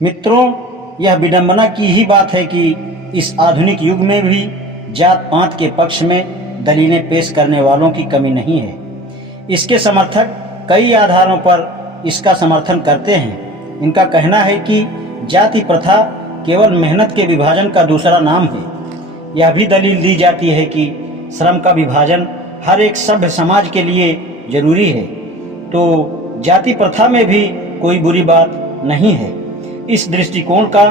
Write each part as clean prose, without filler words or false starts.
मित्रों, यह विडंबना की ही बात है कि इस आधुनिक युग में भी जात पात के पक्ष में दलीलें पेश करने वालों की कमी नहीं है। इसके समर्थक कई आधारों पर इसका समर्थन करते हैं। इनका कहना है कि जाति प्रथा केवल मेहनत के विभाजन का दूसरा नाम है। यह भी दलील दी जाती है कि श्रम का विभाजन हर एक सभ्य समाज के लिए जरूरी है, तो जाति प्रथा में भी कोई बुरी बात नहीं है। इस दृष्टिकोण का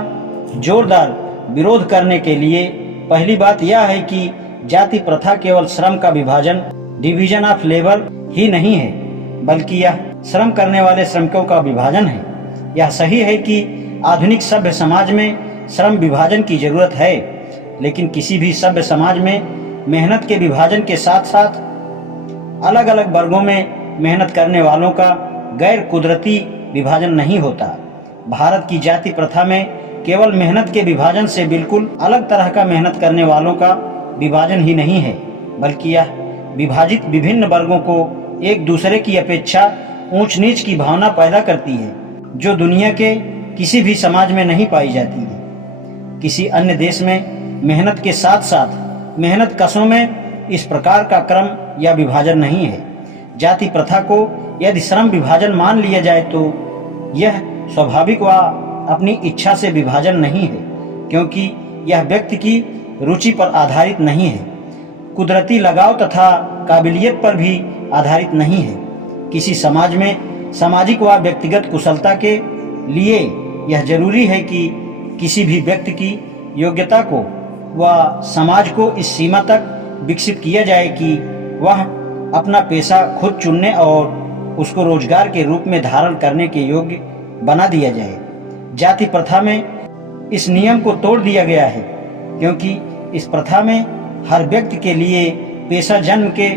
जोरदार विरोध करने के लिए पहली बात यह है कि जाति प्रथा केवल श्रम का विभाजन, डिवीजन ऑफ लेबर ही नहीं है, बल्कि यह श्रम करने वाले श्रमिकों का विभाजन है। यह सही है कि आधुनिक सभ्य समाज में श्रम विभाजन की जरूरत है, लेकिन किसी भी सभ्य समाज में मेहनत के विभाजन के साथ साथ अलग अलग वर्गों में मेहनत करने वालों का गैर कुदरती विभाजन नहीं होता। भारत की जाति प्रथा में केवल मेहनत के विभाजन से बिल्कुल अलग तरह का मेहनत करने वालों का विभाजन ही नहीं है, बल्कि यह विभाजित विभिन्न वर्गों को एक दूसरे की अपेक्षा ऊंच नीच की भावना पैदा करती है, जो दुनिया के किसी भी समाज में नहीं पाई जाती है। किसी अन्य देश में मेहनत के साथ साथ मेहनत कशों में इस प्रकार का क्रम या विभाजन नहीं है। जाति प्रथा को यदि श्रम विभाजन मान लिया जाए तो यह स्वाभाविक व अपनी इच्छा से विभाजन नहीं है, क्योंकि यह व्यक्ति की रुचि पर आधारित नहीं है, कुदरती लगाव तथा काबिलियत पर भी आधारित नहीं है। किसी समाज में सामाजिक व व्यक्तिगत कुशलता के लिए यह जरूरी है कि किसी भी व्यक्ति की योग्यता को व समाज को इस सीमा तक विकसित किया जाए कि वह अपना पेशा खुद चुनने और उसको रोजगार के रूप में धारण करने के योग्य बना दिया जाए। जाति प्रथा में इस नियम को तोड़ दिया गया है, क्योंकि इस प्रथा में हर व्यक्ति के लिए पेशा जन्म के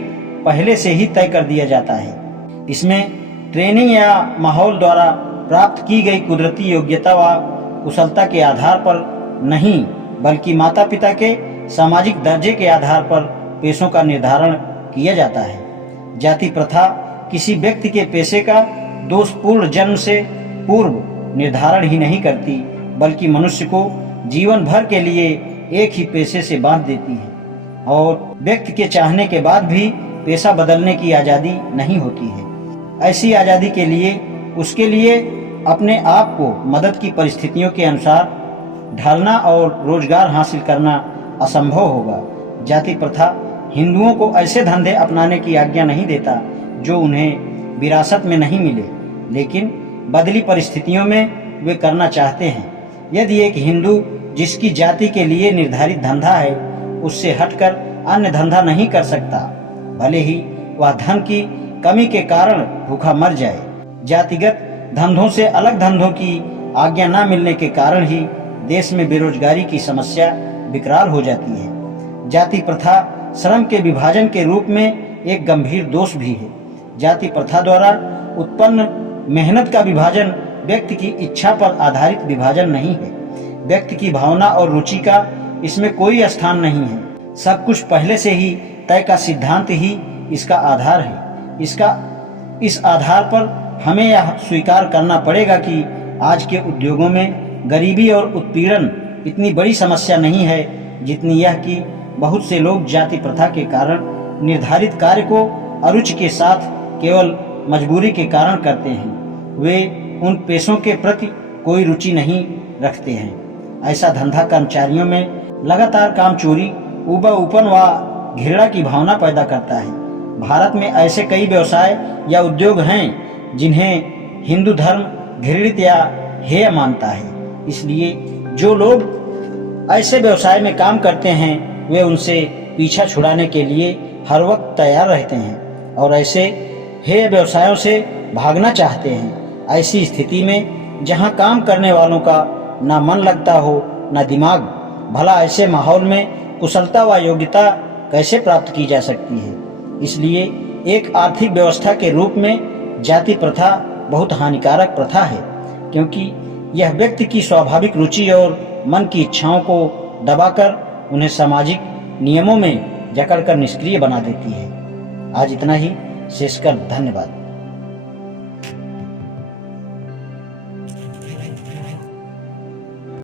पहले से ही तय कर दिया जाता है। इसमें ट्रेनिंग या माहौल द्वारा प्राप्त की गई कुदरती योग्यता व कुशलता के आधार पर नहीं, बल्कि माता पिता के सामाजिक दर्जे के आधार पर पेशों का निर्धारण किया जाता है। जाति प्रथा किसी व्यक्ति के पेशे का दोषपूर्ण जन्म से पूर्व निर्धारण ही नहीं करती, बल्कि मनुष्य को जीवन भर के लिए एक ही पेशे से बांध देती है और व्यक्ति के चाहने के बाद भी पेशा बदलने की आज़ादी नहीं होती है। ऐसी आज़ादी के लिए उसके लिए अपने आप को मदद की परिस्थितियों के अनुसार ढालना और रोजगार हासिल करना असंभव होगा। जाति प्रथा हिंदुओं को ऐसे धंधे अपनाने की आज्ञा नहीं देता जो उन्हें विरासत में नहीं मिले, लेकिन बदली परिस्थितियों में वे करना चाहते हैं। यदि एक हिंदू जिसकी जाति के लिए निर्धारित धंधा है उससे हटकर अन्य धंधा नहीं कर सकता, भले ही वह धन की कमी के कारण भूखा मर जाए। जातिगत धंधों से अलग धंधों की आज्ञा न मिलने के कारण ही देश में बेरोजगारी की समस्या विकराल हो जाती है। जाति प्रथा श्रम के विभाजन के रूप में एक गंभीर दोष भी है। जाति प्रथा द्वारा उत्पन्न मेहनत का विभाजन व्यक्ति की इच्छा पर आधारित विभाजन नहीं है। व्यक्ति की भावना और रुचि का इसमें कोई स्थान नहीं है। सब कुछ पहले से ही तय का सिद्धांत ही इसका आधार है। इस आधार पर हमें यह स्वीकार करना पड़ेगा कि आज के उद्योगों में गरीबी और उत्पीड़न इतनी बड़ी समस्या नहीं है जितनी यह कि बहुत से लोग जाति प्रथा के कारण निर्धारित कार्य को अरुचि के साथ केवल मजबूरी के कारण करते हैं। वे उन पेशों के प्रति कोई रुचि नहीं रखते हैं। ऐसा धंधा कर्मचारियों में लगातार काम चोरी, ऊबा-ऊपन व घृणा की भावना पैदा करता है। भारत में ऐसे कई व्यवसाय या उद्योग हैं जिन्हें हिंदू धर्म घृणित या हेय मानता है। इसलिए जो लोग ऐसे व्यवसाय में काम करते हैं वे उनसे पीछा छुड़ाने के लिए हर वक्त तैयार रहते हैं और ऐसे हेय व्यवसायों से भागना चाहते हैं। ऐसी स्थिति में जहां काम करने वालों का ना मन लगता हो ना दिमाग, भला ऐसे माहौल में कुशलता व योग्यता कैसे प्राप्त की जा सकती है। इसलिए एक आर्थिक व्यवस्था के रूप में जाति प्रथा बहुत हानिकारक प्रथा है, क्योंकि यह व्यक्ति की स्वाभाविक रुचि और मन की इच्छाओं को दबाकर उन्हें सामाजिक नियमों में जकड़कर निष्क्रिय बना देती है। आज इतना ही, शेषकर धन्यवाद।